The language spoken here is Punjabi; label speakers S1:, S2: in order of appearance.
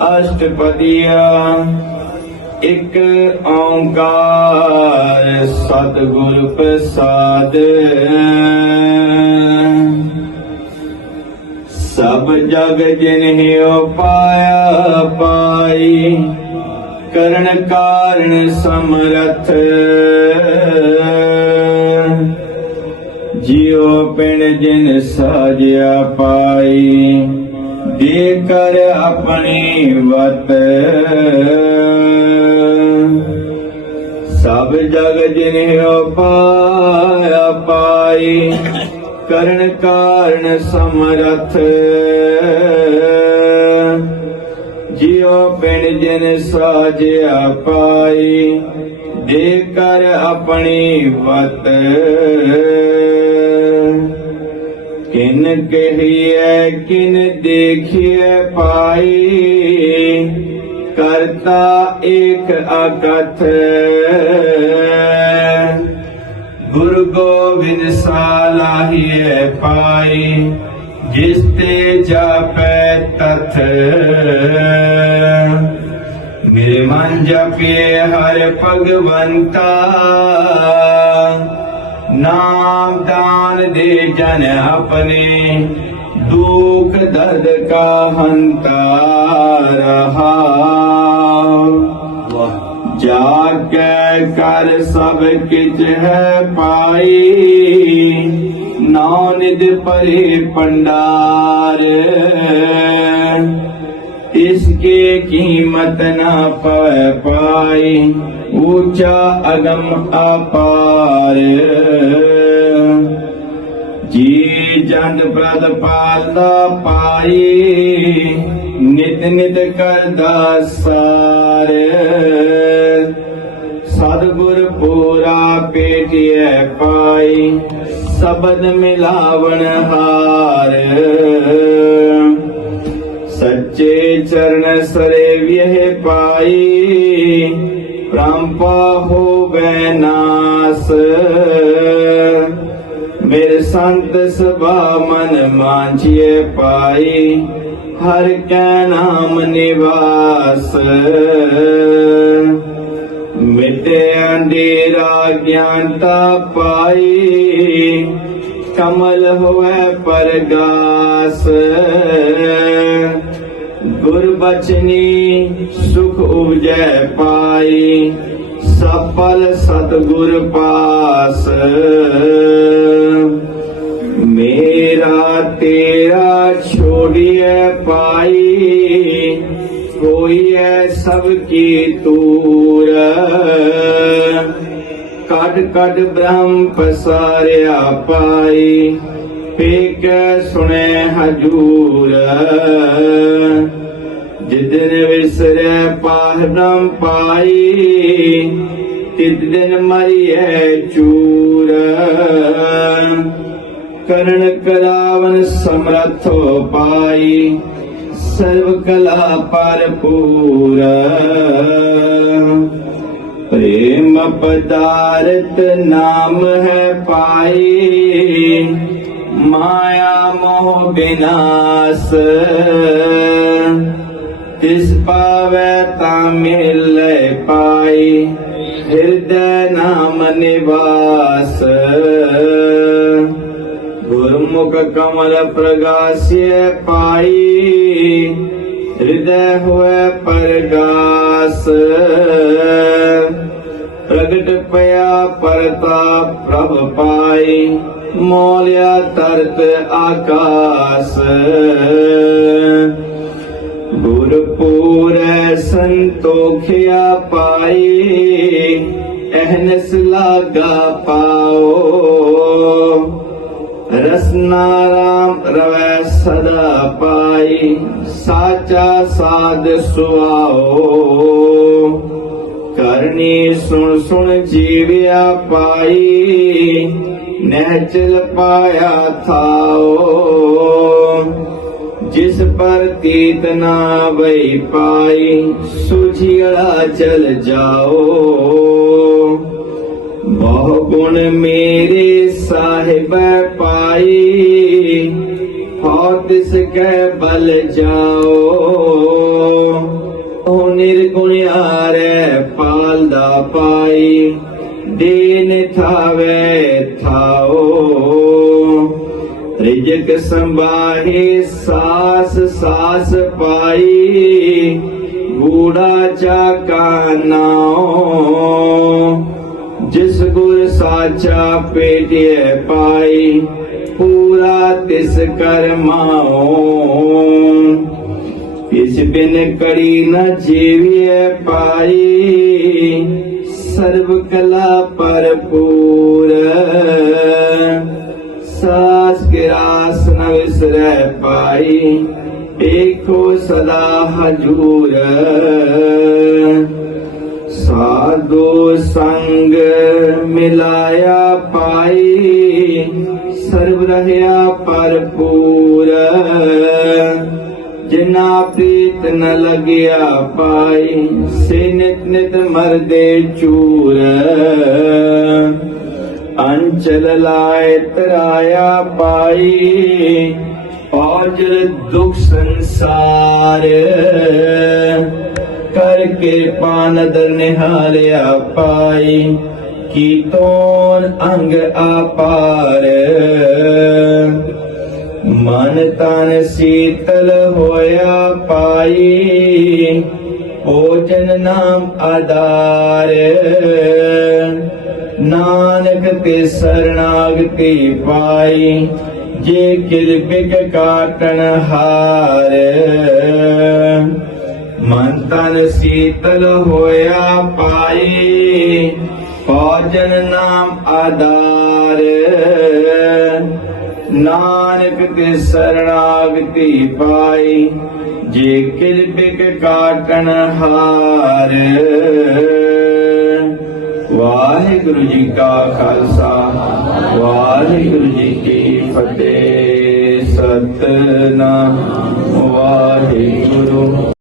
S1: ਅਸ਼ਟਪਦੀਆ, ਇਕ ਓੰਕਾਰ ਸਤਿਗੁਰ ਪ੍ਰਸਾਦ। ਸਭ ਜਗ ਜਿਨਹਿ ਪਾਇਆ ਪਾਈ, ਕਰਨ ਕਾਰਨ ਸਮਰਥ। ਜਿਉ ਪਿਣ ਜਿਨ ਸਾਜਿਆ ਪਾਈ ਦੇ ਕਰ ਆਪਣੀ ਵਤ ਸਭ ਜਗ ਜਿਨਿਓ ਪਾਇਆ ਪਾਈ, ਕਰਨ ਕਾਰਨ ਸਮਰਥ, ਜਿਉ ਪਿਣ ਜਿਨ ਸਾਜਿਆ ਪਾਈ ਦੇ ਕਰ ਆਪਣੀ ਵਤ ਕਿਨ ਕਹੀਐ, ਕਿਨ ਦੇਖੀਐ ਪਾਈ। ਕਰਤਾ ਏਕ ਅਕਥ। ਗੁਰੂ ਗੋਬਿੰਦ ਸਾਲਾਹੀਐ ਪਾਈ, ਜਿਸ ਤੇ ਜਾਪੈ ਤਥ। ਮੇਰੇ ਮਨ ਜਪੇ ਹਰ ਭਗਵੰਤਾ। ਨਾਮ ਦਾਨ ਦੇ ਜਨ ਆਪਣੇ, ਦੁਖ ਦਰਦ ਕਾ ਹੰਤਾ ਰਹਾ। ਜਾਗੈ ਕਰ ਸਭ ਕਿਛ ਹੈ ਪਾਈ ਨਾਉ ਨਿਦ ਪਰੇ ਪੰਡਾਰ। ਇਸ ਕੀ ਕੀਮਤ ਨਾ ਪਾਈ ਊਚਾ ਅਗਮ ਅਪਾਰ ਜੀ ਜਨ ਪ੍ਰਦ ਪਾਲਦਾ ਪਾਈ ਨਿਤ ਨਿਤ ਕਰਦਾ ਸਾਰ ਸਤਗੁਰ ਪੂਰਾ ਪੇਟਿਐ ਪਾਈ ਸਬਦ ਮਿਲਾਵਣ ਹਾਰ ਸੱਚੇ ਚਰਨ ਸਰੇ ਵਿਹ ਪਾਈ ਪ੍ਰੰਪਾ ਹੋਵੇ ਨਾਸ। ਮੇਰੇ ਸੰਤ ਸਭਾ ਮਨ ਮਾਂਝੀਏ ਪਾਈ, ਹਰ ਕੈ ਨਾਮ ਨਿਵਾਸ। ਮਿਟੇ ਅੰਧੇਰਾ ਗਿਆਨਤਾ ਪਾਈ, ਕਮਲ ਹੋਵੇ ਪਰਗਾਸ। ਗੁਰ ਬਚਨੀ ਸੁਖ ਉਪਜੈ ਪਾਈ, ਸਫਲ ਸਤਗੁਰ ਪਾਸ। ਮੇਰਾ ਤੇਰਾ ਛੋੜੀਐ ਪਾਈ ਕੋਈ ਐ ਸਭ ਕੀ ਤੂਰ ਕਡ ਕਡ ਬ੍ਰਹਮ ਪਸਾਰਿਆ ਪਾਈ ਪੇਕ ਸੁਣੇ ਹਜੂਰ। ਜਿਦਨ ਵਿਸਰੈ ਪਾਹਦਮ ਪਾਈ ਤਿਦ ਦਿਨ ਮਰੀਐ ਚੂਰ। ਕਰਨ ਕਰਾਵਨ ਸਮਰਥੋ ਪਾਈ ਸਰਬ ਕਲਾ ਭਰਪੂਰ। ਪ੍ਰੇਮ ਪਦਾਰਥ ਨਾਮ ਹੈ ਪਾਈ ਮਾਇਆ ਮੋਹ ਬਿਨਾਸ਼, ਤਿਸ ਪਾਵੈ ਤਾਂ ਮਿਲੈ ਪਾਈ, ਹਿਰਦੈ ਨਾਮ ਨਿਵਾਸ। ਗੁਰਮੁਖ ਕਮਲ ਪ੍ਰਗਾਸਿਐ ਪਾਈ, ਹਿਰਦੈ ਹੋਇ ਪਰਗਾਸ। ਪ੍ਰਗਟ ਪਿਆ ਪਰਤਾ ਪ੍ਰਭ ਪਾਈ, ਮੋਲਿਆ ਤਰਤ ਆਕਾਸ। ਗੁਰ ਸੰਤੋਖਿਆ ਪਾਈ, ਅਹਨਸ ਲਾਗਾ ਪਾਓ। ਰਸਨਾ ਰਾਮ ਰਵੈ ਸਦਾ ਪਾਈ, ਸਾਚਾ ਸਾਧ ਸੁਆਓ। ਕਰਨੀ ਸੁਣ ਸੁਣ ਜੀਵਿਆ ਪਾਈ, ਨਹਿਚਲ ਪਾਇਆ ਥਾਓ। ਜਿਸ ਪਰ ਤੀਤ ਨਾ ਵਈ ਪਾਈ ਸੁਝਿਆ ਚਲ ਜਾਓ। ਬਹੁ ਗੁਣ ਮੇਰੇ ਸਾਹਿਬ ਪਾਈ, ਹਉ ਤਿਸ ਕੈ ਬਲ ਜਾਓ। ਨਿਰਗੁਣਿਆਰੈ ਪਾਲਦਾ ਪਾਈ, ਦੇਨ ਥਾਵੇ ਥਾਓ। ਰਿਜਕ ਸੰਭਾਹੇ ਸਾਸ ਸਾਸ ਪਾਈ ਬੂੜਾ ਚਾਕਾ ਨਾਉ। ਜਿਸ ਗੁਰ ਸਾਚਾ ਪੇਟਿਐ ਪਾਈ, ਪੂਰਾ ਤਿਸ ਕਰਮਾਓ ਇਸ ਬਿਨ ਕੜੀ ਨ ਜੀਵਿਐ ਪਾਈ ਸਰਬ ਕਲਾ ਭਰਪੂਰ ਸਾਸ ਕੇ ਰਾਸ ਨ ਵਿਸਰੈ ਪਾਈ ਏਕੋ ਸਦਾ ਹਜੂਰ ਸਾਧੂ ਸੰਗ ਮਿਲਾਇਆ ਪਾਈ ਸਰਬ ਰਹਿਆ ਭਰਪੂਰ ਜਿਨਾ ਪ੍ਰੀਤ ਨ ਲਗਿਆ ਪਾਈ, ਸੇ ਨਿਤ ਨਿਤ ਮਰਦੇ ਚੂਰ। ਅੰਚਲ ਲਾਇ ਤਰਾਇਆ ਪਾਈ ਔਜਰ ਦੁਖ ਸੰਸਾਰ। ਕਰਕੇ ਪਾਨਦਰ ਨਿਹਾਲਿਆ ਪਾਈ, ਕੀ ਤੋਨ ਅੰਗ ਆਪਾਰ। ਮਨ ਤਨ ਸੀਤਲ ਹੋਇਆ ਪਾਈ, ਭੋਜਨ ਨਾਮ ਆਧਾਰ। ਨਾਨਕ ਤੇ ਸਰਣਾਗਤੀ ਪਾਈ, ਜੇ ਕਿਲ ਬਿਗ ਕਾਟਣ ਹਾਰ। ਮਨ ਤਨ ਸੀਤਲ ਹੋਇਆ ਪਾਈ, ਭੋਜਨ ਨਾਮ ਆਧਾਰ। ਨਾਨਕ ਤੇ ਸਰਣਾਗਤੀ ਪਾਈ, ਜੇ ਕਿਰਪਿਕ ਕਾਟਣ ਹਾਰ। ਵਾਹਿਗੁਰੂ ਜੀ ਕਾ ਖਾਲਸਾ, ਵਾਹਿਗੁਰੂ ਜੀ ਕੀ ਫਤਿਹ। ਸਤਨਾਮ, ਵਾਹਿਗੁਰੂ।